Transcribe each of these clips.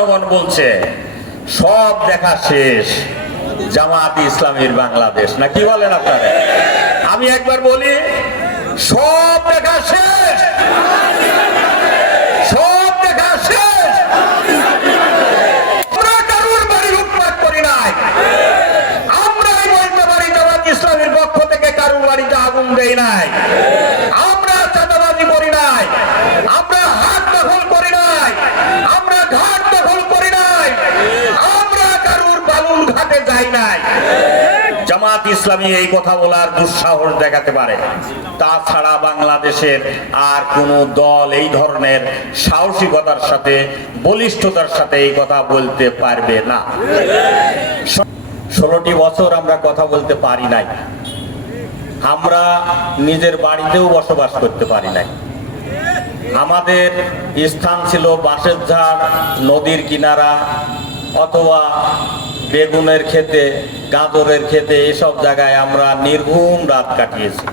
জনগণ বলছে। সব দেখা শেষ। জামাত ইসলামের বাংলাদেশ। না, কি বলেন আপনারা? আমি একবার বলি, সব দেখা শেষ সব দেখা শেষ আমরা কারুর বাড়ি লুটপাট করি নাই আমরাই বলতে পারি জামাত ইসলামের পক্ষ থেকে কারুর বাড়িতে আগুন দেই নাই আমরা চাঁদাবাজি করি নাই আমরা হাত দখল করি নাই আমরা ঘাট দখল করি নাই আমরা কারুর বালুর ঘাটে যাই নাই জামাত ইসলামী এই কথা বলার দুঃসাহস দেখাতে পারে। তাছাড়া বাংলাদেশের আর কোন দল এই ধরনের সাহসিকতার সাথে, বলিষ্ঠতার সাথে এই কথা বলতে পারবে না। ষোলোটি বছর আমরা কথা বলতে পারি নাই। আমরা নিজের বাড়িতেও বসবাস করতে পারি নাই। আমাদের স্থান ছিল বাঁশের ঝাড়, নদীর কিনারা অথবা বেগুনের খেতে গাজরের খেতে এসব জায়গায় আমরা নির্ঘুম রাত কাটিয়েছি।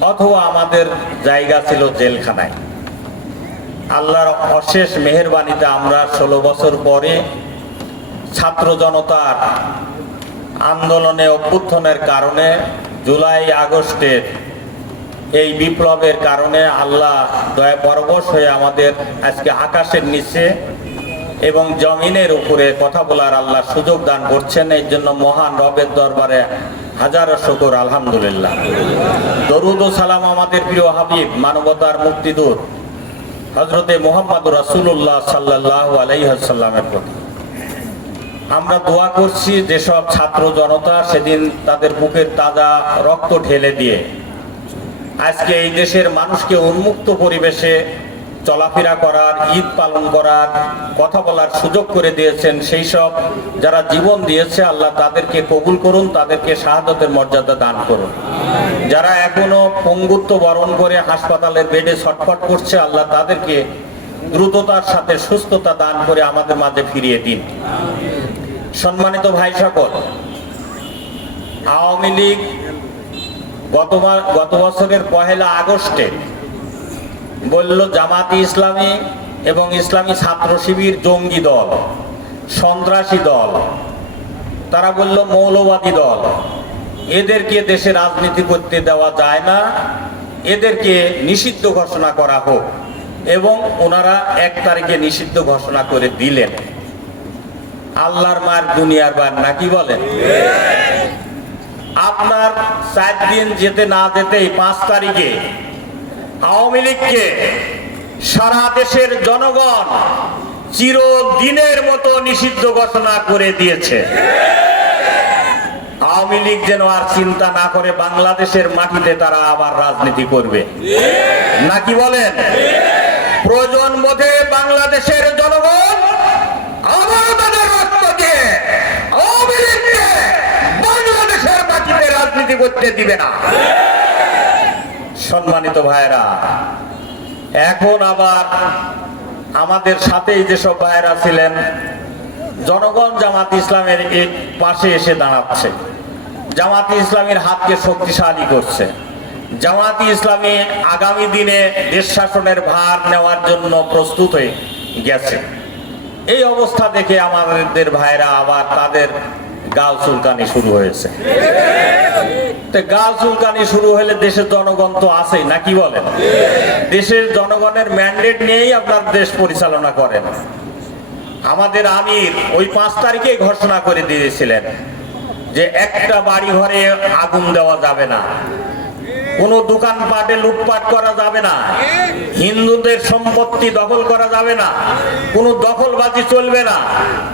অথবা আমাদের জায়গা ছিল জেলখানায়। আল্লাহর অশেষ মেহেরবানিতে আমরা ষোলো বছর পরে ছাত্র জনতার আন্দোলনে অভ্যুত্থানের কারণে জুলাই আগস্টের এই বিপ্লবের কারণে আল্লাহ দয়া পরবশ হয়ে আমাদের আজকে আকাশের নিচে এবং জমিনের উপরে কথা বলার আল্লাহ সুযোগ দান করছেন। এই জন্য মহান রবের দরবারে হাজারো শুকর, আলহামদুলিল্লাহ। দরুদ ও সালাম আমাদের প্রিয় হাবিব, মানবতার মুক্তিদূত হজরতে মোহাম্মদ রাসুল্লাহ সাল্লাহ আলাইসাল্লামের প্রতি। আমরা দোয়া করছি যেসব ছাত্র জনতা সেদিন তাদের বুকের তাজা রক্ত ঢেলে দিয়ে, আজকে এই দেশের মানুষকে উন্মুক্ত পরিবেশে চলাফেরা করার, ঈদ পালন করার, কথা বলার সুযোগ করে দিয়েছেন সেই সব যারা জীবন দিয়েছে, আল্লাহ তাদেরকে কবুল করুন, তাদেরকে শাহাদতের মর্যাদা দান করুন। যারা এখনও পঙ্গুত্ব বরণ করে হাসপাতালের বেডে ছটফট করছে, আল্লাহ তাদেরকে দ্রুততার সাথে সুস্থতা দান করে আমাদের মাঝে ফিরিয়ে দিন। সম্মানিত ভাই সকল, আওয়ামী লীগ গত গত বছরের পহেলা আগস্টে বলল জামাতি ইসলামী এবং ইসলামী ছাত্র শিবির জঙ্গি দল সন্ত্রাসী দল। তারা বলল মৌলবাদী দল। এদেরকে দেশে রাজনীতি করতে দেওয়া যায় না। এদেরকে নিষিদ্ধ ঘোষণা করা হোক। এবং ওনারা এক তারিখে নিষিদ্ধ ঘোষণা করে দিলেন। আল্লাহর মার দুনিয়ার বার নাকি বলেন? আপনার চার দিন যেতে না যেতেই পাঁচ তারিখে আওয়ামী লীগকে সারা দেশের জনগণ চিরদিনের মতো নিষিদ্ধ ঘোষণা করে দিয়েছে। আওয়ামী লীগ যেন আর চিন্তা না করে বাংলাদেশের মাটিতে তারা আবার রাজনীতি করবে। নাকি বলেন? প্রয়োজন বোধে বাংলাদেশের জনগণ আবার তাদের রক্ত দিয়ে আওয়ামী লীগকে বাংলাদেশের মাটিতে রাজনীতি করতে দিবে না। সম্মানিত ভাইরা এখন আবার আমাদের সাথেই যেসব ভাইরা ছিলেন, জনগণ জামাত ইসলামের এই পাশে এসে দাঁড়াচ্ছে। জামাতি ইসলামের হাতকে শক্তিশালী করছে। জামাতি ইসলামী আগামী দিনে দেশ শাসনের ভার নেওয়ার জন্য প্রস্তুত হয়ে গেছে। এই অবস্থা দেখে আমাদের ভাইরা আবার তাদের গাল চুলকানি শুরু হয়েছে। গাল চুলকানি শুরু হলে দেশের জনগণ তো আছেই নাকি বলেন? দেশের জনগণের ম্যান্ডেট নিয়েই আপনার দেশ পরিচালনা করেন। আমাদের আমির ওই পাঁচ তারিখে ঘোষণা করে দিয়েছিলেন যে একটা বাড়ি ঘরে আগুন দেওয়া যাবে না। কোনো দোকানপাটে লুটপাট করা যাবে না। হিন্দুদের সম্পত্তি দখল করা যাবে না। কোনো দখলবাজি চলবে না।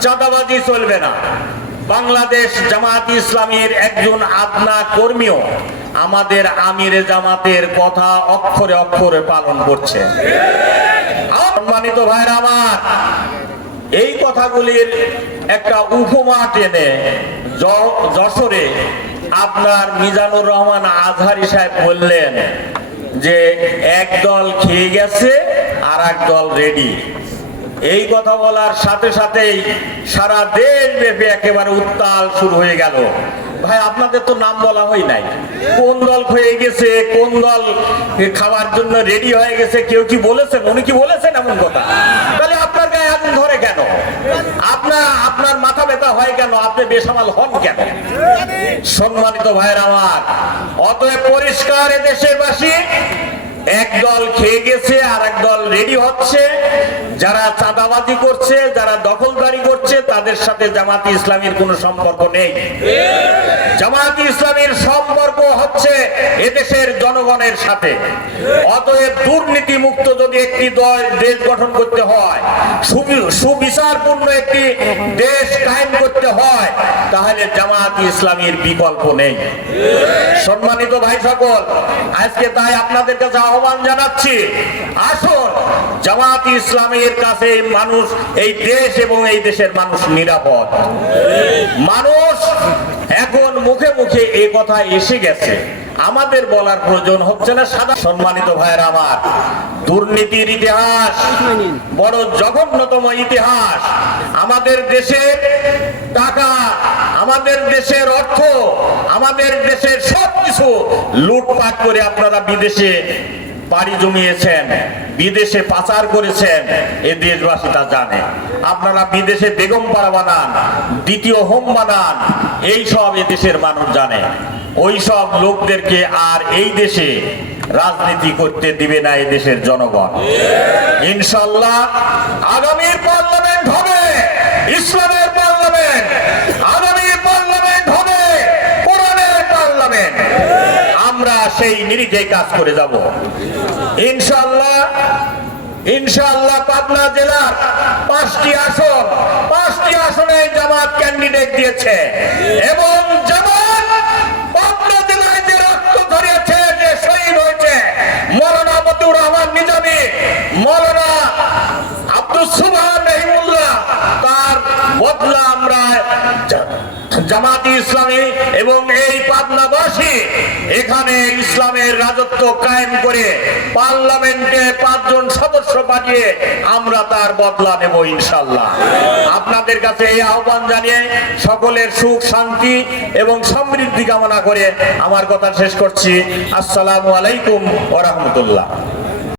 চাঁদাবাজি চলবে না। বাংলাদেশ জামাত ইসলামের একজন আদনা কর্মীও আমাদের আমিরে জামাতের কথা অক্ষরে অক্ষরে পালন করছে। সম্মানিত ভাইরা আমার, এই কথাগুলির একটা উপমা টেনে যশোরে আপনার মিজানুর রহমান আজহারি সাহেব বললেন যে, এক দল খেয়ে গেছে আর এক দল রেডি এই কথা বলার সাথে সাথেই সারা দেশ ব্যাপী একেবারে উত্তাল শুরু হয়ে গেল। ভাই, আপনাদের তো নাম বলা হয় নাই। কোন দল হয়ে গেছে, কোন দল খাওয়ার জন্য রেডি হয়ে গেছে, কেউ কি বলেছেন? উনি কি বলেছেন এমন কথা? তাহলে আপনার গায়ে আগুন ধরে কেন? আপনার আপনার মাথা ব্যথা হয় কেন? আপনি বেসামাল হন কেন? সম্মানিত ভাইয়ের আমার, অতএব পরিষ্কার এদেশের বাসী একদল খেয়ে গেছে আর একদল রেডি হচ্ছে। যারা চাঁদাবাজি করছে, যারা দখলদারি করছে, তাদের সাথে জামাতি ইসলামের কোনো সম্পর্ক নেই। জামাতি ইসলামের হচ্ছে এদেশের জনগণের সাথে। অতএব দুর্নীতি মুক্ত যদি একটি দল দেশ গঠন করতে হয়, সুবি- সুবিচারপূর্ণ একটি দেশ কায়েম করতে হয়, তাহলে জামাতি ইসলামীর বিকল্প নেই। সম্মানিত ভাই সকল, আজকে তাই আপনাদের কাছে আহ্বান জানাচ্ছি, আসুন, জামাতি ইসলামের কাছে মানুষ, এই দেশ এবং এই দেশের মানুষ নিরাপদ। মানুষ এখন মুখে মুখে এই কথা এসে গেছে। আমাদের বলার প্রয়োজন হচ্ছে না সাদা। সম্মানিত ভাইয়ের আমার, দুর্নীতির ইতিহাস, বড় জঘন্যতম ইতিহাস। আমাদের দেশের টাকা, আমাদের দেশের অর্থ, আমাদের দেশের সবকিছু লুটপাট করে আপনারা বিদেশে পাড়ি জমিয়েছেন, বিদেশে পাচার করেছেন, এ দেশবাসী তা জানে। আপনারা বিদেশে বেগম পাড়া বানান, দ্বিতীয় হোম বানান, এই সব এ দেশের মানুষ জানে। ওই সব লোকদেরকে আর এই দেশে রাজনীতি করতে দিবে না এই দেশের জনগণ। ইনশাল্লাহ আগামী পার্লামেন্ট হবে, ইসলামের পার্লামেন্ট। আগামী পার্লামেন্ট হবে, কোরআনের পার্লামেন্ট। আমরা সেই নিরিখে কাজ করে যাব। ইনশাল্লাহ ইনশাআল্লাহ পাবনা জেলার পাঁচটি আসন, পাঁচটি আসনে জামাত ক্যান্ডিডেট দিয়েছে। এবং মৌলানা আব্দুল সুবহান তার বদলা আমরা জামাতি ইসলামী এবং এই পাবনাবাসী এখানে ইসলামের রাজত্ব কায়েম করে পার্লামেন্টে পাঁচজন সদস্য পাঠিয়ে আমরা তার বদলা নেব ইনশাল্লাহ আপনাদের কাছে এই আহ্বান জানিয়ে সকলের সুখ, শান্তি এবং সমৃদ্ধি কামনা করে আমার কথা শেষ করছি। আসসালামু আলাইকুম ওরহমতুল্লাহ